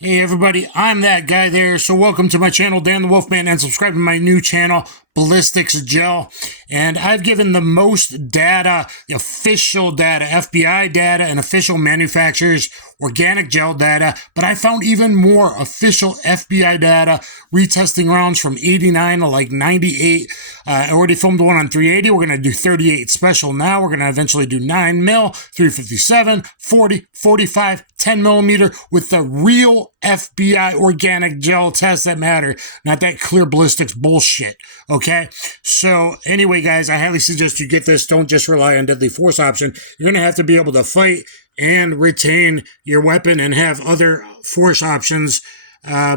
Hey everybody, I'm that guy there. So welcome to my channel, Dan the Wolfman, and subscribe to my new channel, Ballistics Gel. And I've given the most data, official data, FBI data, and official manufacturers organic gel data, but I found even more official FBI data, retesting rounds from 89 to like 98. I already filmed one on 380. We're going to do 38 special now. We're going to eventually do 9 mil, 357, 40, 45, 10 millimeter with the real FBI organic gel tests that matter, not that clear ballistics bullshit. Okay. So anyway, guys, I highly suggest you get this. Don't just rely on deadly force option. You're going to have to be able to fight and retain your weapon and have other force options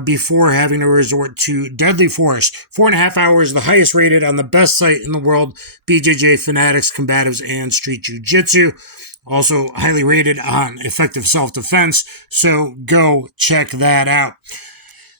before having to resort to deadly force. 4.5 hours, the highest rated on the best site in the world, BJJ, Fanatics, Combatives, and Street Jiu-Jitsu. Also highly rated on effective self-defense, so go check that out.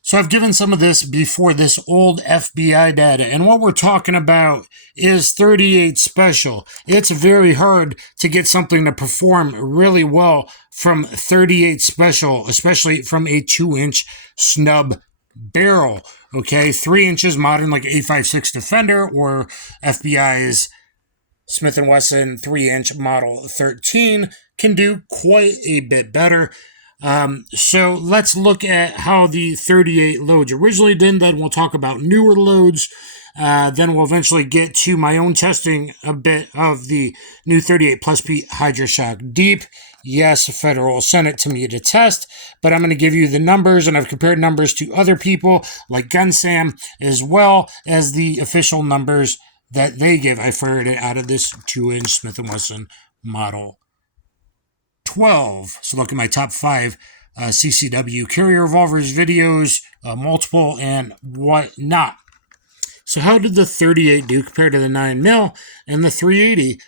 So I've given some of this before, this old FBI data, and what we're talking about is 38 special. It's very hard to get something to perform really well from 38 special, especially from a 2-inch snub barrel. Okay, 3 inches modern like 8.56 Defender or FBI's Smith & Wesson 3-inch Model 13 can do quite a bit better. So let's look at how the 38 loads originally did. Then we'll talk about newer loads. Then we'll eventually get to my own testing a bit of the new 38 Plus P HydroShock Deep. Yes, federal sent it to me to test, but I'm going to give you the numbers, and I've compared numbers to other people like Gun Sam as well as the official numbers that they give. I fired it out of this 2-inch Smith & Wesson Model 12. So look at my top 5 CCW carry revolvers videos, multiple and whatnot. So how did the 38 do compared to the 9 mil and the 380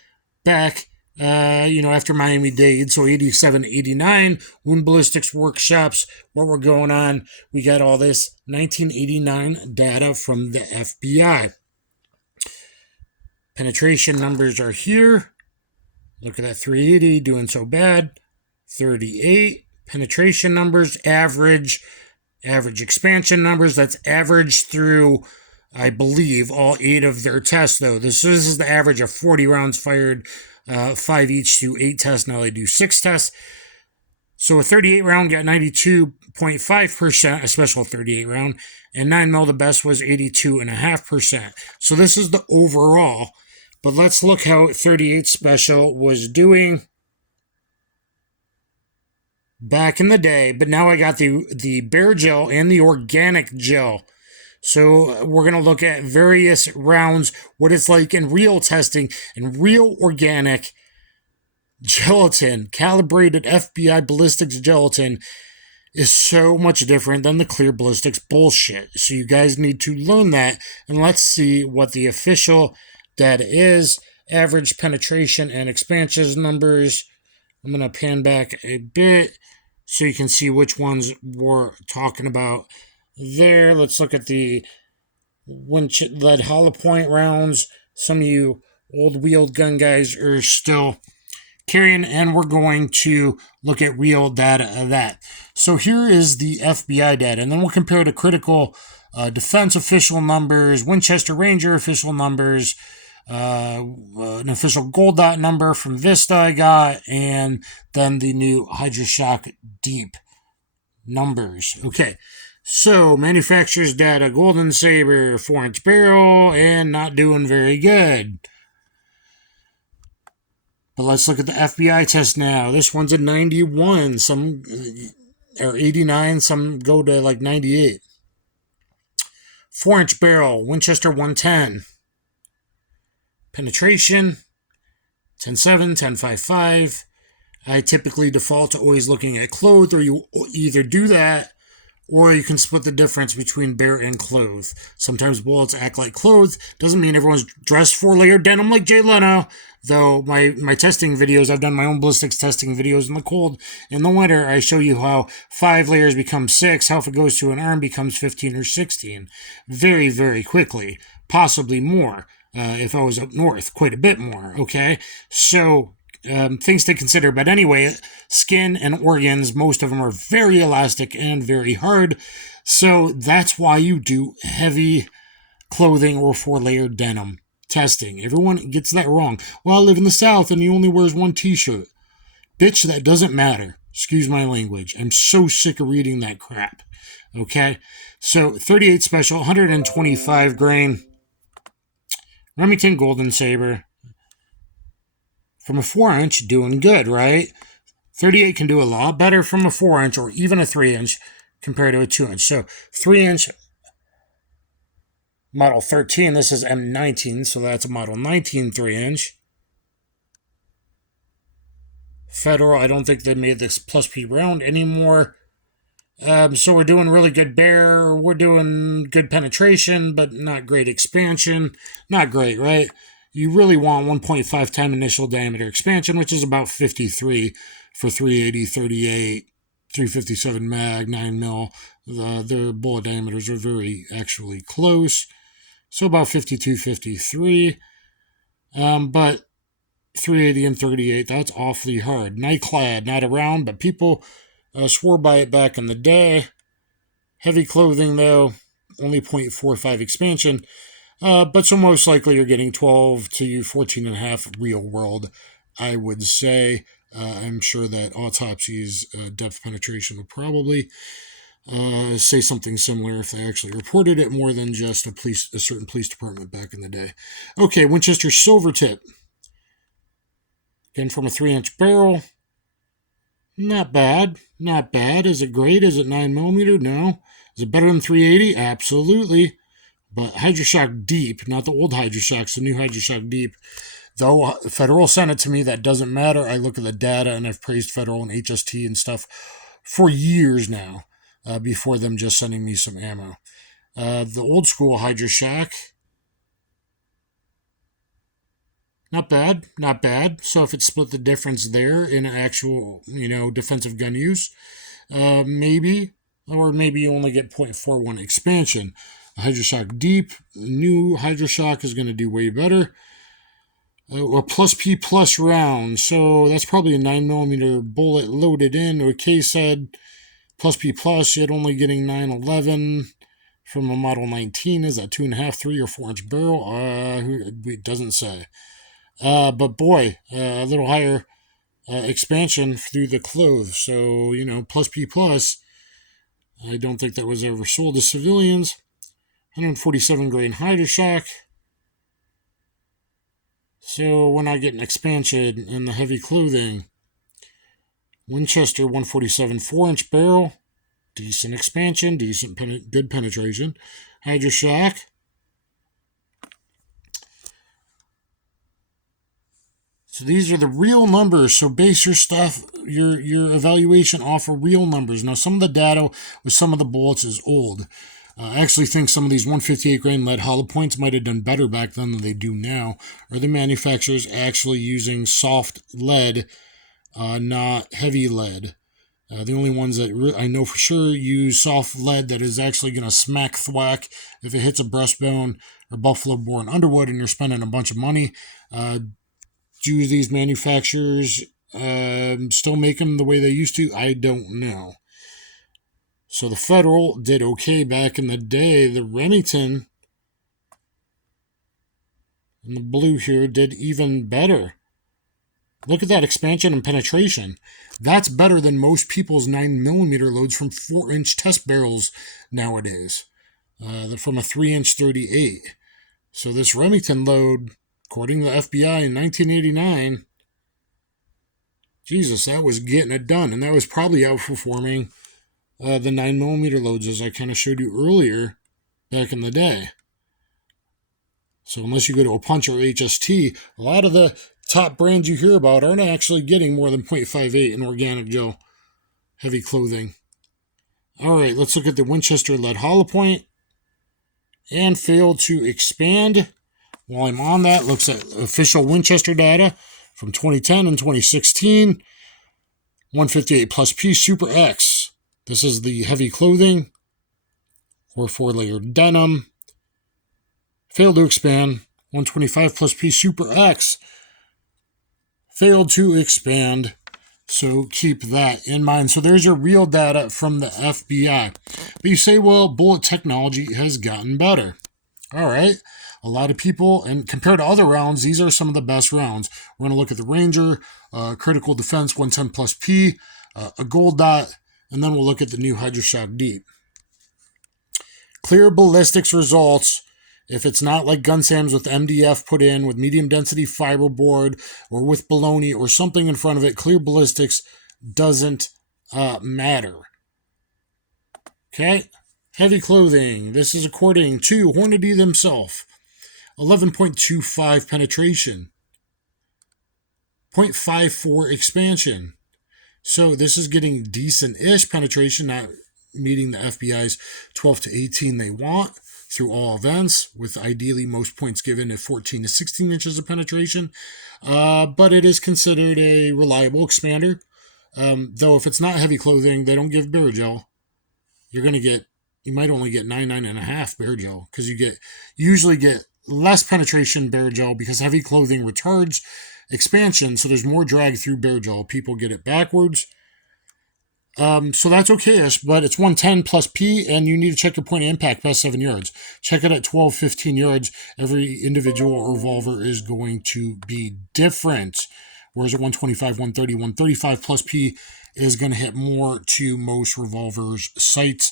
back, after Miami-Dade? So 87, 89, Wound Ballistics workshops, what we're going on. We got all this 1989 data from the FBI. Penetration numbers are here. Look at that 380 doing so bad. 38 penetration numbers, average expansion numbers. That's average through, I believe, all 8 of their tests, though. This is the average of 40 rounds fired, 5 each to 8 tests. Now they do 6 tests. So a 38 round got 92.5%, a special 38 round, and 9 mil, the best, was 82.5%. So this is the overall. But let's look how 38 special was doing back in the day. But now I got the bare gel and the organic gel. So we're going to look at various rounds, what it's like in real testing, and real organic gelatin, calibrated FBI ballistics gelatin is so much different than the clear ballistics bullshit. So you guys need to learn that, and let's see what the official data is. Average penetration and expansion numbers. I'm going to pan back a bit so you can see which ones we're talking about there. Let's look at the lead hollowpoint rounds. Some of you old wheeled gun guys are still carrying, and we're going to look at real data of that. So here is the FBI data, and then we'll compare to critical defense official numbers, Winchester Ranger official numbers, an official gold dot number from Vista I got, and then the new HydroShock Deep numbers. Okay, so manufacturer's data, Golden Saber, 4-inch barrel, and not doing very good. But let's look at the FBI test now. This one's a 91, some are 89, some go to like 98. 4-inch barrel, Winchester 110. Penetration, 10.7, 10.55. I typically default to always looking at clothed, or you either do that, or you can split the difference between bare and clothed. Sometimes bullets act like clothed. Doesn't mean everyone's dressed 4-layer denim like Jay Leno. Though my testing videos, I've done my own ballistics testing videos in the cold. In the winter, I show you how 5 layers become 6, how if it goes to an arm becomes 15 or 16. Very, very quickly. Possibly more. If I was up north, quite a bit more, okay? So things to consider. But anyway, skin and organs, most of them are very elastic and very hard. So that's why you do heavy clothing or 4-layer denim testing. Everyone gets that wrong. Well, I live in the South and he only wears one t-shirt. Bitch, that doesn't matter. Excuse my language. I'm so sick of reading that crap. Okay? So, 38 special, 125 grain. Remington Golden Saber. From a 4-inch, doing good, right? 38 can do a lot better from a 4-inch or even a 3-inch compared to a 2-inch. So, 3-inch, model 13. This is M19, so that's a model 19 3-inch. Federal, I don't think they made this plus P round anymore. So we're doing really good bear. We're doing good penetration, but not great expansion. Not great, right? You really want 1.5 time initial diameter expansion, which is about 53 for 380, 38, 357 mag, 9mm. Their bullet diameters are very actually close. So about 52, 53. But 380 and 38, that's awfully hard. Nightclad, not around, but people swore by it back in the day. Heavy clothing, though, only 0.45 expansion. But so most likely you're getting 12 to 14.5 real world, I would say. I'm sure that autopsies, depth penetration would probably say something similar if they actually reported it more than just a certain police department back in the day. Okay, Winchester Silver Tip. Again, from a 3-inch barrel. Not bad. Not bad. Is it great? Is it 9mm? No. Is it better than 380? Absolutely. But HydroShock Deep, not the old HydroShocks, the new HydroShock Deep. Though Federal sent it to me, that doesn't matter. I look at the data, and I've praised Federal and HST and stuff for years now, before them just sending me some ammo. The old school HydroShock, not bad, not bad. So if it split the difference there in actual, defensive gun use, maybe, or maybe you only get 0.41 expansion. HydroShock Deep, new HydroShock is going to do way better. A plus P plus round, so that's probably a 9mm bullet loaded in. Okay, said plus P plus, yet only getting 911 from a model 19. Is that 2.5, 3, or 4-inch barrel? It doesn't say. But boy, a little higher expansion through the clothes. So, plus P plus. I don't think that was ever sold to civilians. 147 grain HydroShock. So we're not getting expansion in the heavy clothing. Winchester 147 4-inch barrel. Decent expansion, good penetration. HydroShock. So these are the real numbers. So base your stuff, your evaluation off of real numbers. Now some of the data with some of the bullets is old. I actually think some of these 158 grain lead hollow points might have done better back then than they do now. Are the manufacturers actually using soft lead, not heavy lead? The only ones that I know for sure use soft lead that is actually going to smack thwack if it hits a breastbone or buffalo bore in Underwood and you're spending a bunch of money. Do these manufacturers still make them the way they used to? I don't know. So the Federal did okay back in the day. The Remington and the blue here did even better. Look at that expansion and penetration. That's better than most people's 9mm loads from 4-inch test barrels nowadays. From a 3-inch 38. So this Remington load, according to the FBI in 1989, Jesus, that was getting it done. And that was probably outperforming the 9mm loads, as I kind of showed you earlier back in the day. So unless you go to a Punch or HST, a lot of the top brands you hear about aren't actually getting more than 0.58 in organic gel heavy clothing. All right, let's look at the Winchester lead hollow point and failed to expand. While I'm on that, looks at official Winchester data from 2010 and 2016. 158 plus P Super X. This is the heavy clothing or 4-layer denim. Failed to expand. 125 plus P Super X. failed to expand. So keep that in mind. So there's your real data from the FBI. But you say, well, bullet technology has gotten better. All right. A lot of people, and compared to other rounds, these are some of the best rounds. We're going to look at the Ranger, Critical Defense 110 plus P, a Gold Dot, and then we'll look at the new HydroShock Deep. Clear ballistics results. If it's not like Gun Sams with MDF put in, with medium density fiberboard, or with baloney or something in front of it, clear ballistics doesn't matter. Okay? Heavy clothing. This is according to Hornady themselves. 11.25 penetration. 0.54 expansion. So this is getting decent-ish penetration, not meeting the FBI's 12 to 18 they want through all events, with ideally most points given at 14 to 16 inches of penetration. But it is considered a reliable expander. Though if it's not heavy clothing, they don't give bear gel. You might only get 9.5 bear gel, because you usually get less penetration bear gel because heavy clothing retards expansion, so there's more drag through bear gel. People get it backwards. So that's okay-ish, but it's 110 plus P, and you need to check your point of impact past 7 yards. Check it at 12, 15 yards. Every individual revolver is going to be different. Whereas at 125, 130, 135 plus P is going to hit more to most revolvers' sights,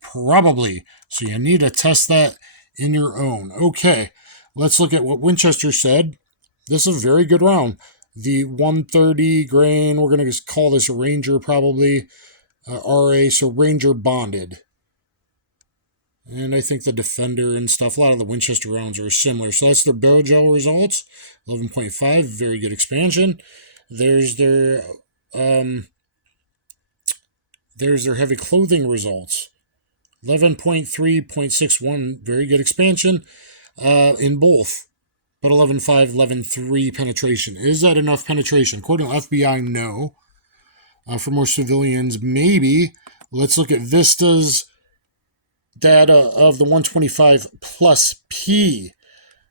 probably. So you need to test that in your own. Okay, let's look at what Winchester said. This is a very good round. The 130 grain, we're going to call this a Ranger probably, RA, so Ranger bonded. And I think the Defender and stuff, a lot of the Winchester rounds are similar. So that's their barrel gel results, 11.5, very good expansion. There's their heavy clothing results, 11.3.61, very good expansion in both. But 11.5, 11.3 penetration. Is that enough penetration? According to FBI, no. For more civilians, maybe. Let's look at Vista's data of the 125 plus P.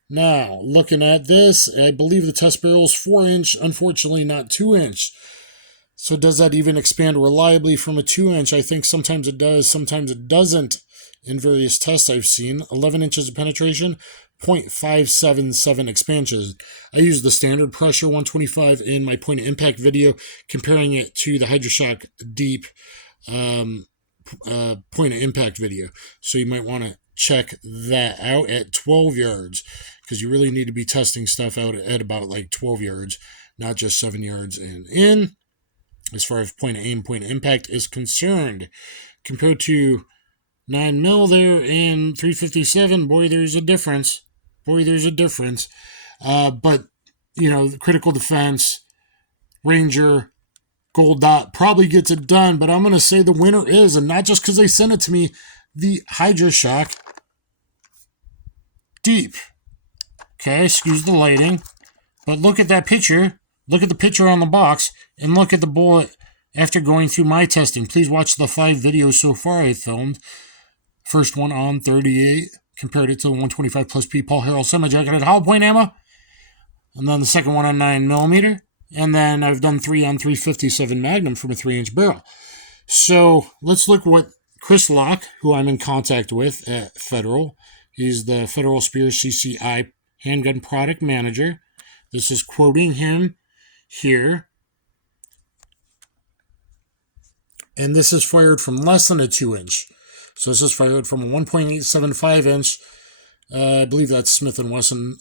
Now, looking at this, I believe the test barrel is 4-inch, unfortunately not 2-inch. So does that even expand reliably from a 2-inch? I think sometimes it does, sometimes it doesn't in various tests I've seen. 11 inches of penetration, 0.577 expansion. I used the standard pressure 125 in my point of impact video, comparing it to the HydroShock Deep point of impact video. So you might want to check that out at 12 yards, because you really need to be testing stuff out at about like 12 yards, not just 7 yards and in, as far as point of aim, point of impact is concerned. Compared to 9 mil there and 357, boy, there's a difference. But, you know, the Critical Defense, Ranger, Gold Dot probably gets it done, but I'm going to say the winner is, and not just because they sent it to me, the HydroShock Deep. Okay, excuse the lighting, but look at that picture. Look at the picture on the box, and look at the bullet after going through my testing. Please watch the 5 videos so far I filmed. First one on 38, compared it to the 125 plus P Paul Harrell semi-jacketed hollowpoint ammo. And then the second one on 9mm. And then I've done 3 on 357 Magnum from a 3-inch barrel. So let's look what Chris Locke, who I'm in contact with at Federal, he's the Federal Spears CCI handgun product manager. This is quoting him here. And this is fired from less than a 2-inch. So this is fired from a 1.875-inch, I believe that's Smith & Wesson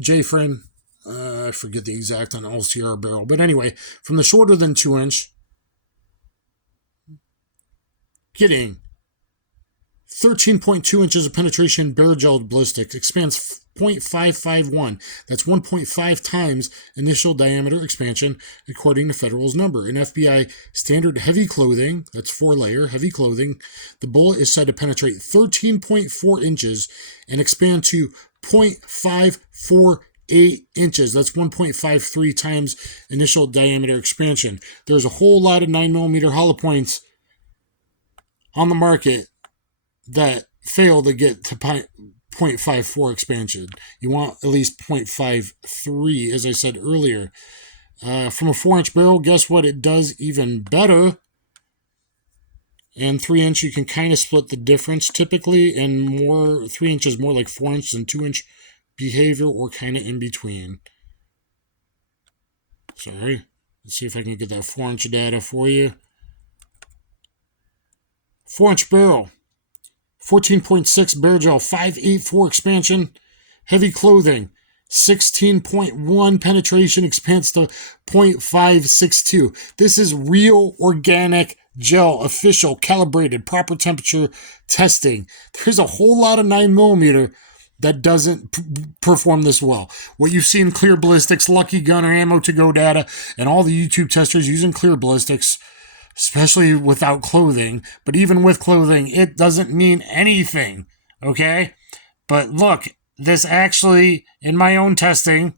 J-frame. I forget the exact on LCR barrel. But anyway, from the shorter than 2-inch, getting 13.2 inches of penetration barrel gel ballistic, expands 0.551. That's 1.5 times initial diameter expansion, according to Federal's number. In FBI standard heavy clothing, that's 4-layer heavy clothing, the bullet is said to penetrate 13.4 inches and expand to 0.548 inches. That's 1.53 times initial diameter expansion. There's a whole lot of 9mm hollow points on the market that fail to get to 0.54 expansion. You want at least 0.53, as I said earlier. From a 4-inch barrel, guess what? It does even better. And 3-inch, you can kind of split the difference typically, and more 3-inch is more like 4-inch than 2-inch behavior, or kind of in between. Sorry. Let's see if I can get that 4-inch data for you. 4-inch barrel, 14.6 barrel gel, 584 expansion, heavy clothing, 16.1 penetration, expands to 0.562. This is real organic gel, official, calibrated, proper temperature testing. There's a whole lot of 9mm that doesn't perform this well. What you've seen Clear Ballistics, Lucky Gunner Ammo to Go data, and all the YouTube testers using Clear Ballistics, especially without clothing, but even with clothing, it doesn't mean anything, okay? But look, this actually, in my own testing,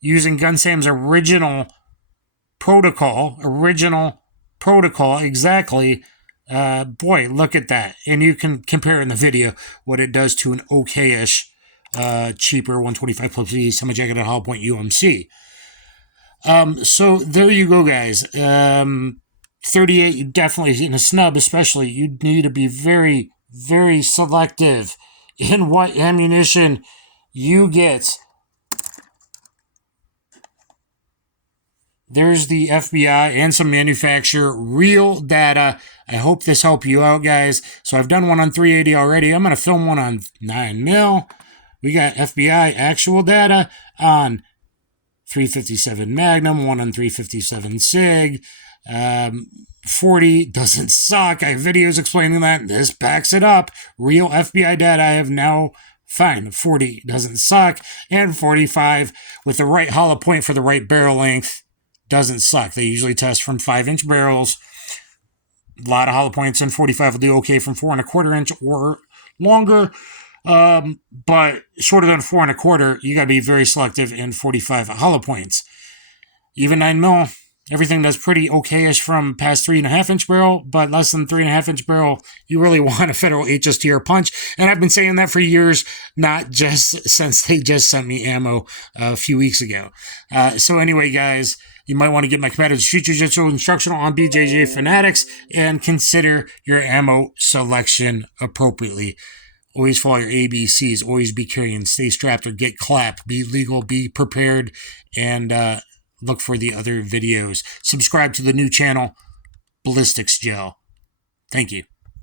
using GunSam's original protocol, exactly, boy, look at that. And you can compare in the video what it does to an okay-ish, cheaper 125 plus V semi-jacketed hollowpoint UMC. So there you go, guys. 38, you definitely, in a snub especially, you need to be very, very selective in what ammunition you get. There's the FBI and some manufacturer real data. I hope this helped you out, guys. So I've done one on 380 already. I'm going to film one on 9mm. We got FBI actual data on 357 Magnum, one on 357 SIG. 40 doesn't suck. I have videos explaining that. This backs it up. Real FBI data I have now found. 40 doesn't suck. And 45 with the right hollow point for the right barrel length doesn't suck. They usually test from 5-inch barrels. A lot of hollow points, and 45 will do okay from 4 1/4 inch or longer. But shorter than 4 1/4, you got to be very selective in 45 hollow points. Even 9mm, everything that's pretty okay-ish from past 3.5-inch barrel, but less than 3.5-inch barrel, you really want a federal HST or punch. And I've been saying that for years, not just since they just sent me ammo a few weeks ago. So anyway, guys, you might want to get my competitive street jiu-jitsu instructional on BJJ Fanatics and consider your ammo selection appropriately. Always follow your ABCs. Always be carrying, stay strapped or get clapped. Be legal, be prepared, and look for the other videos. Subscribe to the new channel, Ballistics Gel. Thank you.